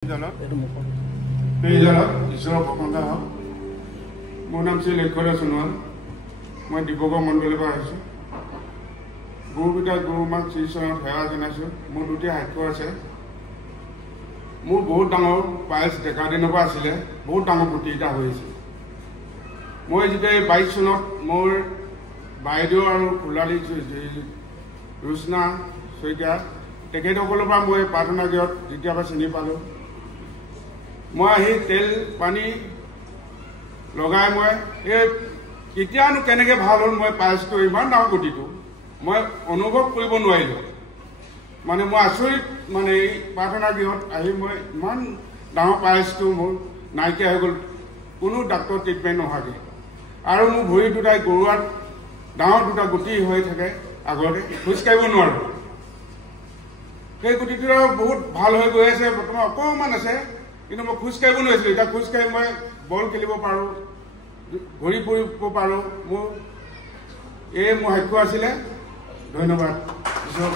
ঈশ্বৰৰ প্ৰশংসা হওক। মোৰ নাম শ্ৰী লক্ষ্য সোণোৱাল। মই ডিব্ৰুগড় মণ্ডলৰ পৰা আহিছোঁ। গুৰুকেইটা গুৰু মাক শ্ৰীচৰণত সেৱা জনাইছোঁ। মোৰ দুটি সাক্ষ্য আছে। মোৰ বহুত ডাঙৰ পাইলছ ডেকা দিনৰ পৰা আছিলে, বহুত ডাঙৰ গুটি এটা হৈ আছে। মই যেতিয়া 22 চনত মোৰ বাইদেউ আৰু ফুলালী ৰুচনা শইকীয়া তেখেতসকলৰ পৰা মই প্ৰাৰ্থনা গৃহত যেতিয়াৰ চিনি পালোঁ, মই আহি তেল পানী লগাই মই কেতিয়ানো কেনেকৈ ভাল হ'ল মই পাইলছটো ইমান ডাঙৰ গুটিটো মই অনুভৱ কৰিব নোৱাৰিলোঁ। মানে মই আচৰিত, মানে এই প্ৰাৰ্থনা গৃহত আহি মই ইমান ডাঙৰ পাইলছটো মোৰ নাইকিয়া হৈ গ'ল, কোনো ডাক্তৰ ট্ৰিটমেণ্ট নোহোৱাকৈ। আৰু মোৰ ভৰি দুটাই গৰুৱাত ডাঙৰ দুটা গুটি হৈ থাকে, আগতে খোজকাঢ়িব নোৱাৰোঁ। সেই গুটিটো বহুত ভাল হৈ গৈ আছে, বৰ্তমান অকণমান আছে, কিন্তু মই খোজকাঢ়িব নোৱাৰিছিলোঁ। এতিয়া খোজকাঢ়ি মই বল খেলিব পাৰোঁ, ঘূৰি ফুৰিব পাৰোঁ। মোৰ সাক্ষ্য আছিলে। ধন্যবাদ। ঈশ্বৰৰ